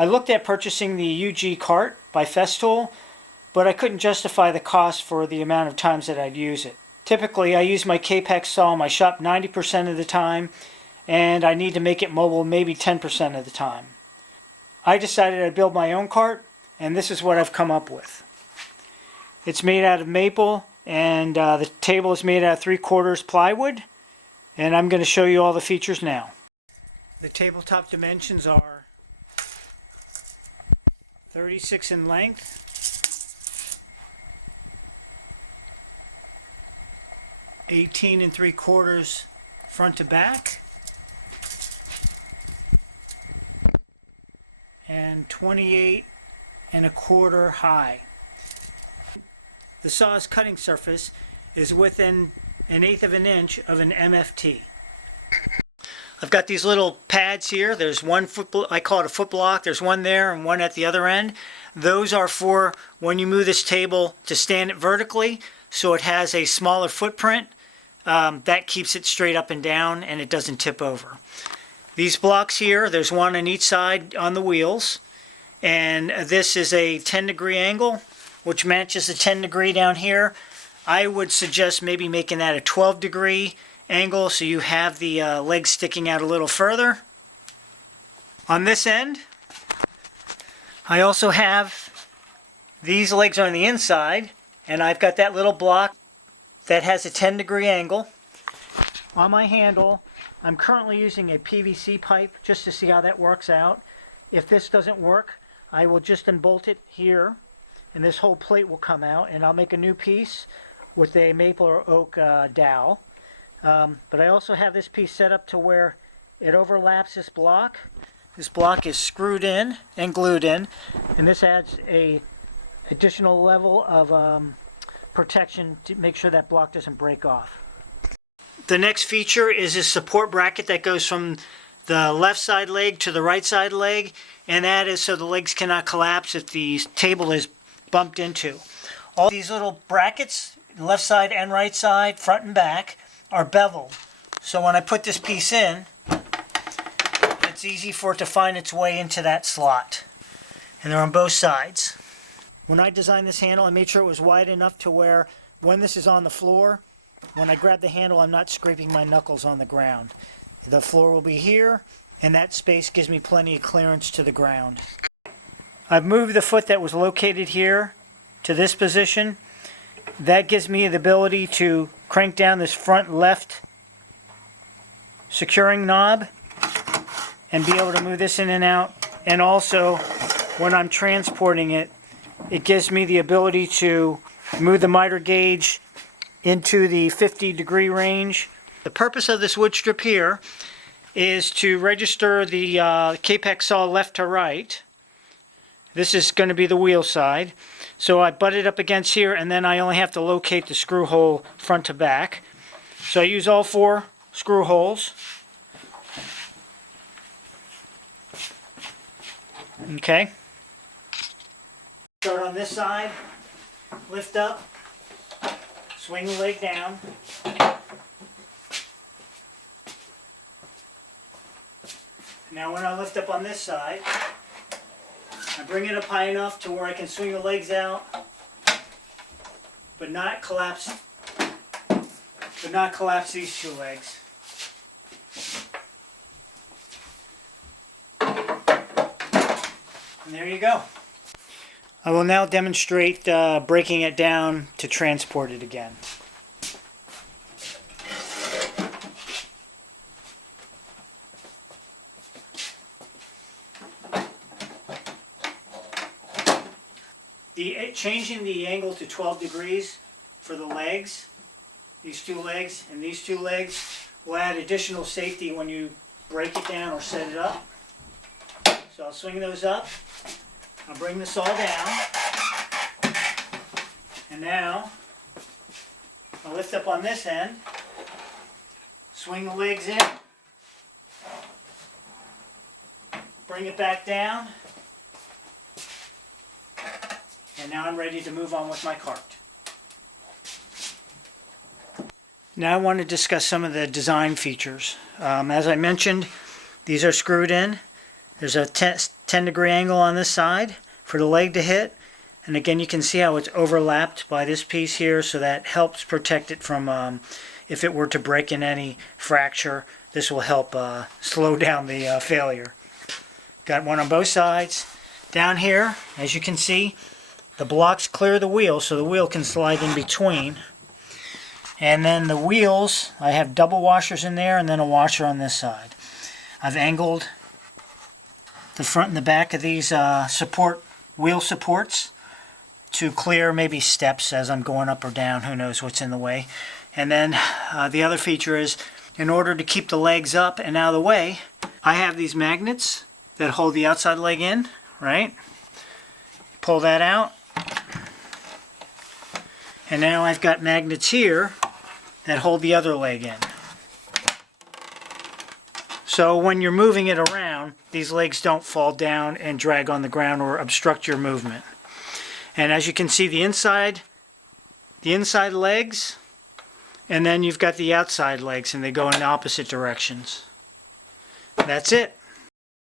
I looked at purchasing the UG cart by Festool, but I couldn't justify the cost for the amount of times that I'd use it. Typically, I use my Kapex saw in my shop 90% of the time, and I need to make it mobile maybe 10% of the time. I decided I'd build my own cart, and this is what I've come up with. It's made out of maple, and the table is made out of 3/4 plywood, and I'm going to show you all the features now. The tabletop dimensions are 36 in length, 18 3/4 front to back, and 28 1/4 high. The saw's cutting surface is within 1/8 of an inch of an MFT. I've got these little pads here. There's one I call it a foot block. There's one there and one at the other end. Those are for when you move this table to stand it vertically, so it has a smaller footprint. That keeps it straight up and down and it doesn't tip over. These blocks here, there's one on each side on the wheels, and this is a 10-degree angle, which matches the 10-degree down here. I would suggest maybe making that a 12-degree angle so you have the legs sticking out a little further. On this end, I also have these legs on the inside, and I've got that little block that has a 10-degree angle. On my handle, I'm currently using a PVC pipe just to see how that works out. If this doesn't work, I will just unbolt it here, and this whole plate will come out, and I'll make a new piece with a maple or oak dowel. But I also have this piece set up to where it overlaps this block. This block is screwed in and glued in, and this adds a additional level of protection to make sure that block doesn't break off. The next feature is a support bracket that goes from the left side leg to the right side leg, and that is so the legs cannot collapse if the table is bumped into. All these little brackets, left side and right side, front and back, are beveled. So when I put this piece in, it's easy for it to find its way into that slot. And they're on both sides. When I designed this handle, I made sure it was wide enough to where when this is on the floor, when I grab the handle, I'm not scraping my knuckles on the ground. The floor will be here, and that space gives me plenty of clearance to the ground. I've moved the foot that was located here to this position. That gives me the ability to crank down this front left securing knob and be able to move this in and out. And also, when I'm transporting it, it gives me the ability to move the miter gauge into the 50-degree range. The purpose of this wood strip here is to register the Kapex saw left to right. This is going to be the wheel side. So I butt it up against here, and then I only have to locate the screw hole front to back. So I use all 4 screw holes. Okay. Start on this side, lift up, swing the leg down. Now when I lift up on this side, I bring it up high enough to where I can swing the legs out, but not collapse these 2 legs. And there you go. I will now demonstrate breaking it down to transport it again. Changing the angle to 12 degrees for the legs, these 2 legs and these 2 legs, will add additional safety when you break it down or set it up. So I'll swing those up, I'll bring the saw down, and now I'll lift up on this end, swing the legs in, bring it back down, and now I'm ready to move on with my cart. Now I want to discuss some of the design features. As I mentioned, these are screwed in. There's a 10-degree angle on this side for the leg to hit. And again, you can see how it's overlapped by this piece here, so that helps protect it from, if it were to break in any fracture, this will help slow down the failure. Got one on both sides. Down here, as you can see, the blocks clear the wheel, so the wheel can slide in between. And then the wheels, I have double washers in there and then a washer on this side. I've angled the front and the back of these wheel supports to clear maybe steps as I'm going up or down, who knows what's in the way. And then the other feature is, in order to keep the legs up and out of the way, I have these magnets that hold the outside leg in, right? Pull that out. And now I've got magnets here that hold the other leg in. So when you're moving it around, these legs don't fall down and drag on the ground or obstruct your movement. And as you can see, the inside legs, and then you've got the outside legs, and they go in opposite directions. That's it.